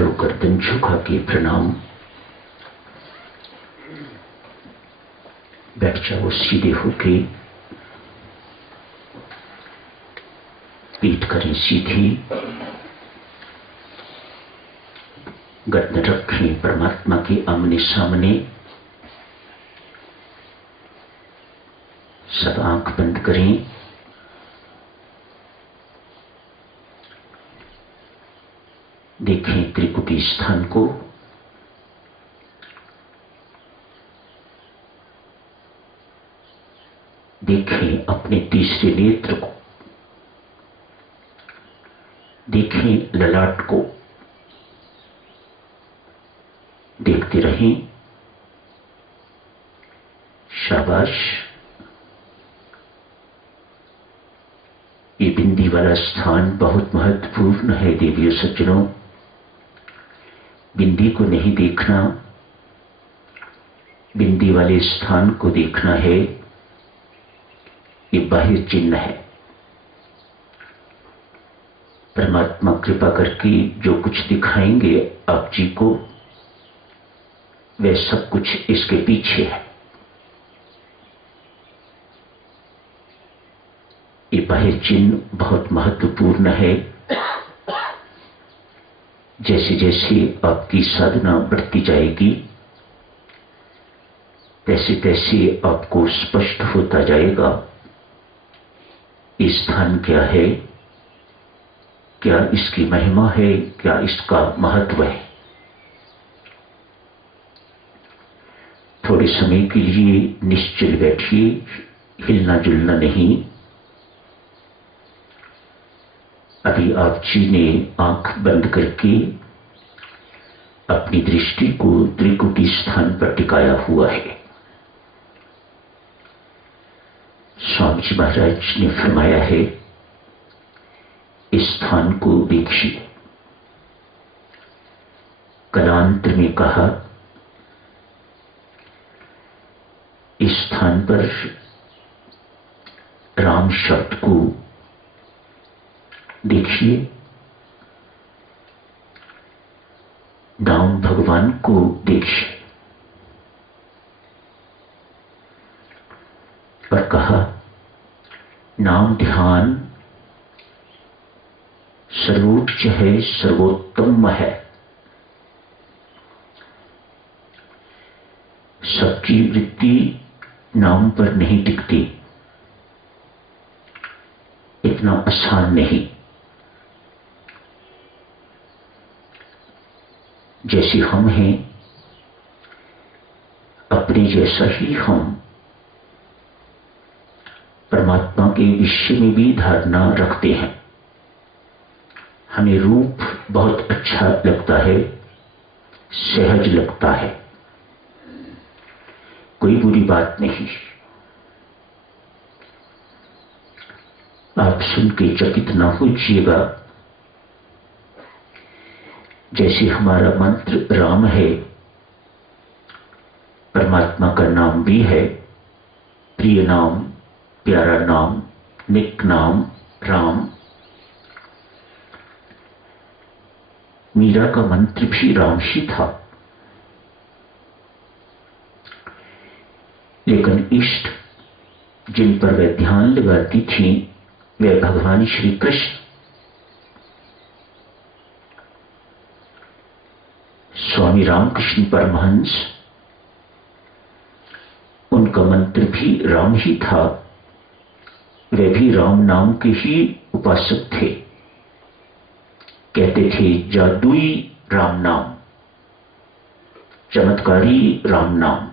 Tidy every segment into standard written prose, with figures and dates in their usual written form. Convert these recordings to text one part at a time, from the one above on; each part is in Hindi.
करो गर्दन झुका के प्रणाम। बैठ जाओ सीधे होके, पीठ करें सीधी, गर्दन रखें परमात्मा के आमने सामने। सब आंख बंद करें। देखें त्रिकुटी स्थान को। देखें अपने तीसरे नेत्र को। देखें ललाट को। देखते रहें। शाबाश। ये बिंदी वाला स्थान बहुत महत्वपूर्ण है देवियों सज्जनों। बिंदी को नहीं देखना, बिंदी वाले स्थान को देखना है। ये बाह्य चिन्ह है। परमात्मा कृपा करके जो कुछ दिखाएंगे आप जी को, वह सब कुछ इसके पीछे है। ये बाह्य चिन्ह बहुत महत्वपूर्ण है। जैसे जैसे आपकी साधना बढ़ती जाएगी, तैसे तैसे आपको स्पष्ट होता जाएगा ये स्थान क्या है, क्या इसकी महिमा है, क्या इसका महत्व है। थोड़े समय के लिए निश्चल बैठिए, हिलना जुलना नहीं। अभी आप जी ने आंख बंद करके अपनी दृष्टि को त्रिकुटी स्थान पर टिकाया हुआ है। स्वामी जी महाराज ने फरमाया है, इस स्थान को देखिए। कालांतर में कहा, इस स्थान पर राम शब्द को देखिए, नाम भगवान को देखिए। और कहा, नाम ध्यान सर्वोच्च है, सर्वोत्तम है। सबकी वृत्ति नाम पर नहीं टिकती, इतना आसान नहीं। जैसे हम हैं, अपने जैसा ही हम परमात्मा के विषय में भी धारणा रखते हैं। हमें रूप बहुत अच्छा लगता है, सहज लगता है, कोई बुरी बात नहीं। आप सुन के चकित ना होइएगा। जैसे हमारा मंत्र राम है, परमात्मा का नाम भी है, प्रिय नाम, प्यारा नाम, निक नाम राम। मीरा का मंत्र भी राम ही था। लेकिन इष्ट जिन पर वह ध्यान लगाती थी, वह भगवान श्री कृष्ण। स्वामी रामकृष्ण परमहंस, उनका मंत्र भी राम ही था। वे भी राम नाम के ही उपासक थे। कहते थे जादुई राम नाम, चमत्कारी राम नाम।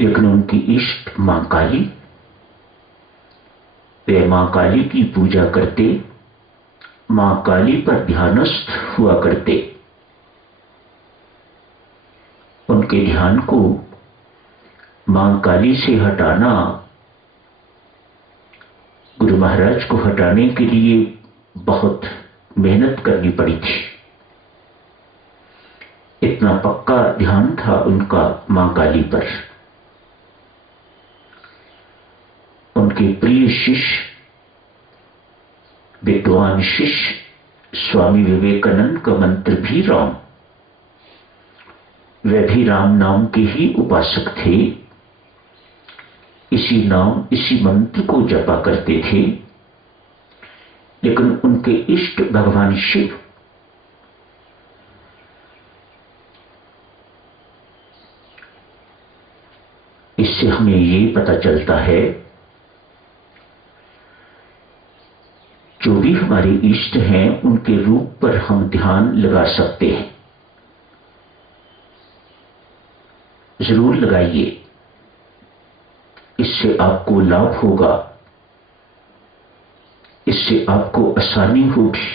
लेकिन उनकी इष्ट मां काली, वे मां काली की पूजा करते, मां काली पर ध्यानस्थ हुआ करते। उनके ध्यान को मां काली से हटाना, गुरु महाराज को हटाने के लिए बहुत मेहनत करनी पड़ी थी। इतना पक्का ध्यान था उनका मां काली पर। उनके प्रिय शिष्य, विद्वान शिष्य स्वामी विवेकानंद का मंत्र भी राम, वे भी राम नाम के ही उपासक थे। इसी नाम, इसी मंत्र को जपा करते थे। लेकिन उनके इष्ट भगवान शिव इससे हमें ये पता चलता है, जो भी हमारे इष्ट हैं उनके रूप पर हम ध्यान लगा सकते हैं। जरूर लगाइए, इससे आपको लाभ होगा, इससे आपको आसानी होगी।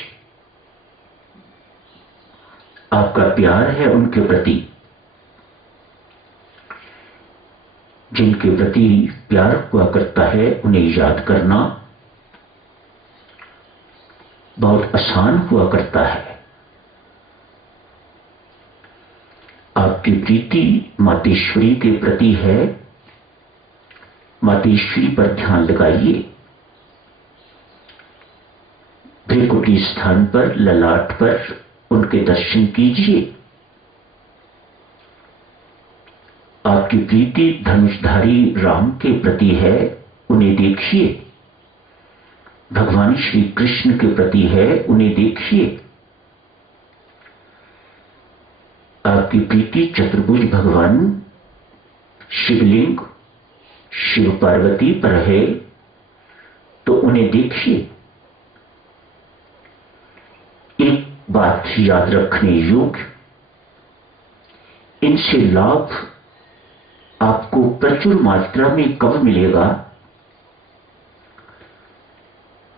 आपका प्यार है उनके प्रति, जिनके प्रति प्यार हुआ करता है उन्हें याद करना बहुत आसान हुआ करता है। आपकी प्रीति मातेश्वरी के प्रति है, मातेश्वरी पर ध्यान लगाइए। भ्रिकुटी स्थान पर, ललाट पर उनके दर्शन कीजिए। आपकी प्रीति धनुषधारी राम के प्रति है, उन्हें देखिए। भगवान श्री कृष्ण के प्रति है, उन्हें देखिए। आपकी प्रीति चतुर्भुज भगवान शिवलिंग शिव पार्वती पर है, तो उन्हें देखिए। एक बात याद रखने योग्य, इनसे लाभ आपको प्रचुर मात्रा में कब मिलेगा?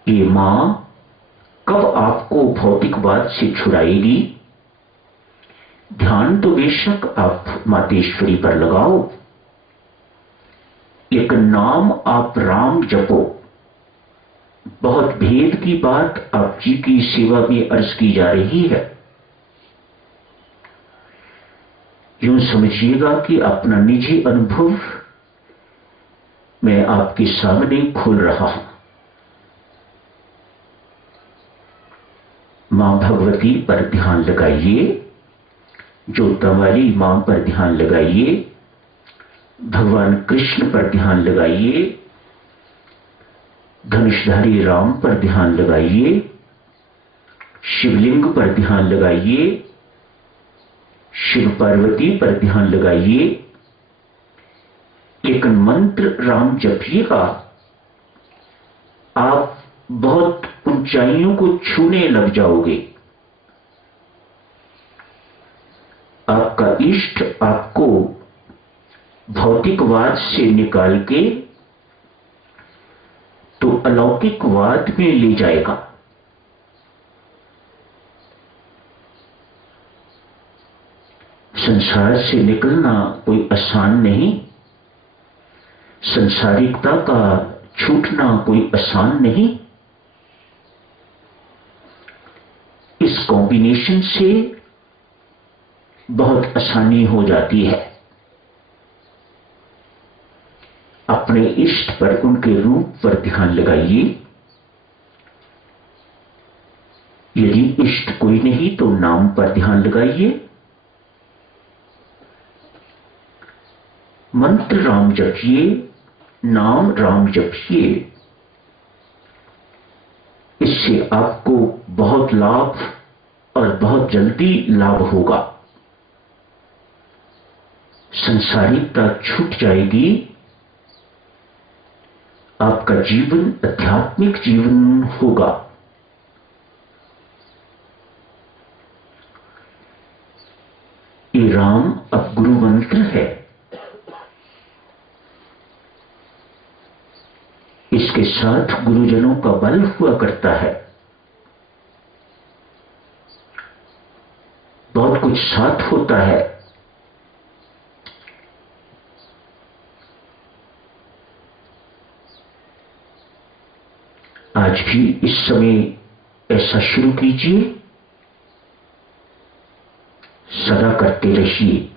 ये मां कब आपको भौतिकवाद से छुड़ाएगी? ध्यान तो बेशक आप मातेश्वरी पर लगाओ, एक नाम आप राम जपो। बहुत भेद की बात आप जी की सेवा में अर्ज की जा रही है। यूं समझिएगा कि अपना निजी अनुभव मैं आपके सामने खोल रहा हूं। मां भगवती पर ध्यान लगाइए, जोता वाली मां पर ध्यान लगाइए, भगवान कृष्ण पर ध्यान लगाइए, धनुषधारी राम पर ध्यान लगाइए, शिवलिंग पर ध्यान लगाइए, शिव पार्वती पर ध्यान लगाइए। लेकिन मंत्र राम जपिएगा, आप बहुत ऊंचाइयों को छूने लग जाओगे। आपका इष्ट आपको भौतिकवाद से निकाल के तो अलौकिकवाद में ले जाएगा। संसार से निकलना कोई आसान नहीं, संसारिकता का छूटना कोई आसान नहीं। इस कॉम्बिनेशन से बहुत आसानी हो जाती है। अपने इष्ट पर, उनके रूप पर ध्यान लगाइए। यदि इष्ट कोई नहीं तो नाम पर ध्यान लगाइए। मंत्र राम जपिए, नाम राम जपिए। इससे आपको बहुत लाभ और बहुत जल्दी लाभ होगा। संसारिकता छूट जाएगी, आपका जीवन आध्यात्मिक जीवन होगा। ये राम अब गुरु मंत्र है। इसके साथ गुरुजनों का बल हुआ करता है। बहुत कुछ साथ होता है। आज भी इस समय ऐसा शुरू कीजिए, सदा करते रहिए।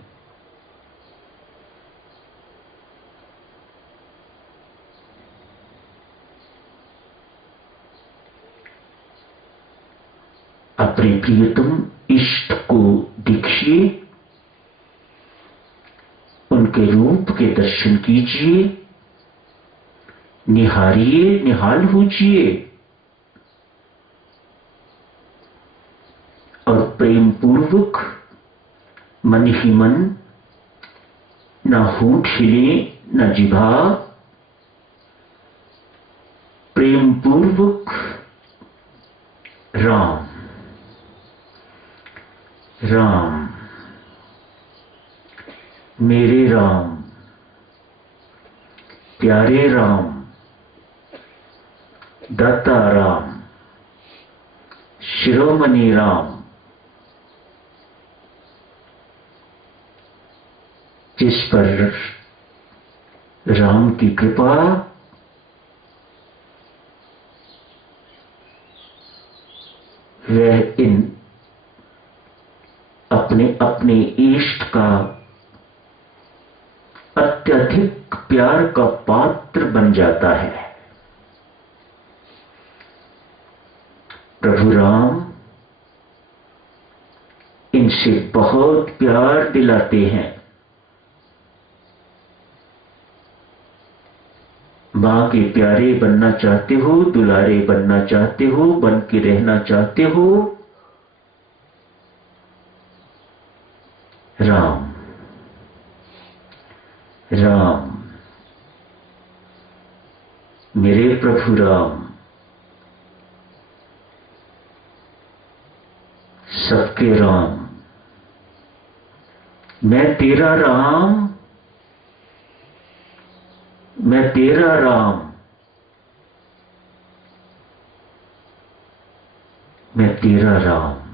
अपने प्रियतम इष्ट को देखिए, उनके रूप के दर्शन कीजिए, निहारिए, निहाल होजिए और प्रेम पूर्वक मन ही मन, न होंठ हिले न जिभा, प्रेम पूर्वक राम राम, मेरे राम, प्यारे राम, दाता राम, शिरोमणि राम, जिस पर राम की कृपा वह इन अपने अपने इष्ट का अत्यधिक प्यार का पात्र बन जाता है। प्रभु राम इनसे बहुत प्यार दिलाते हैं। मां के प्यारे बनना चाहते हो, दुलारे बनना चाहते हो, बन के रहना चाहते हो, राम राम, मेरे प्रभु राम, सबके राम, मैं तेरा राम, मैं तेरा राम, मैं तेरा राम,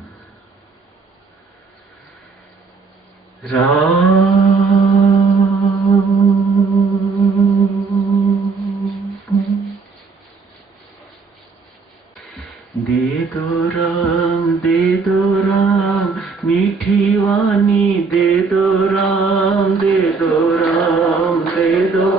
दे दो राम, मीठी वाणी दे दो राम, दे दो राम, दे दो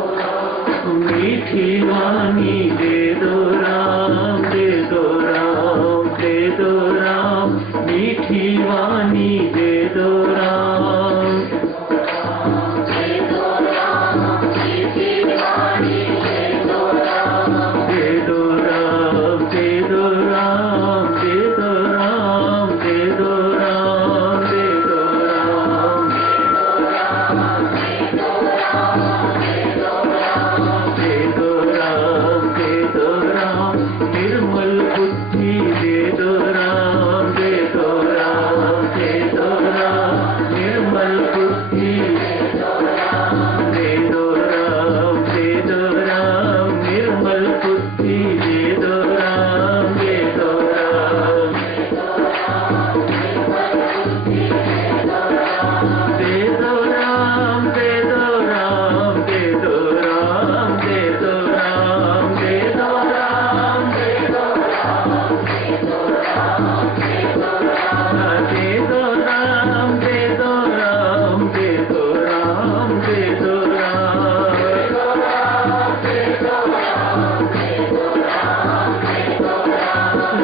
मीठी वाणी दे दो राम, दे दो राम, दे दो राम, मीठी वाणी दे दो राम, दे दो राम, मीठी वाणी दे दो राम, दे दो राम, दे दो राम, दे दो राम, दे दो राम, दे दो राम, दे दो राम, दे दो राम, दे दो राम, दे दो राम, निर्मल बुद्धि दे दो राम, दे दो राम, दे दो राम, निर्मल बुद्धि दे दो राम, दे दो राम, दे दो राम, निर्मल बुद्धि दे दो राम, दे दो राम, निर्मल बुद्धि दे दो राम, दे दो राम, दे दो राम, दे दो राम, दे दो राम, दे दो राम, दे दो राम, दे दो राम, दे दो राम, दे दो राम, दे दो राम, दे दो राम, दे दो राम, दे दो राम, दे दो राम, दे दो राम,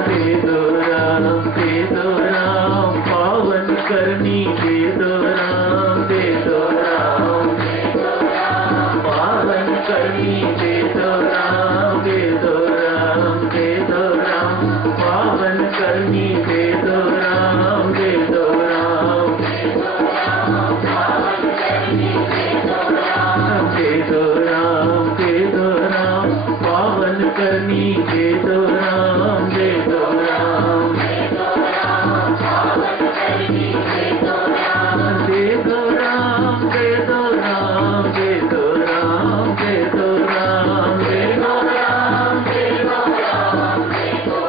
दे दो राम, दे दो राम, पावन करनी दे दो राम, दे दो राम, दे दो राम, पावन करनी दे दो राम, दे दो राम, दे दो राम, पावन करनी दे दो राम, दे दो राम, दे दो राम, पावन करनी दे दो राम, दे दो राम, दे दो राम, पावन करनी दे दो राम, दे दो राम, दे दो राम, पावन करनी दे दो राम, दे दो राम, दे दो राम, दे दो राम, दे दो राम, दे दो राम, दे दो राम, दे दो राम, दे दो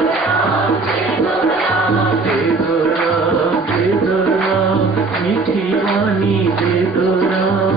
राम, दे दो राम, दे दो राम, मीठी वाणी दे दो राम।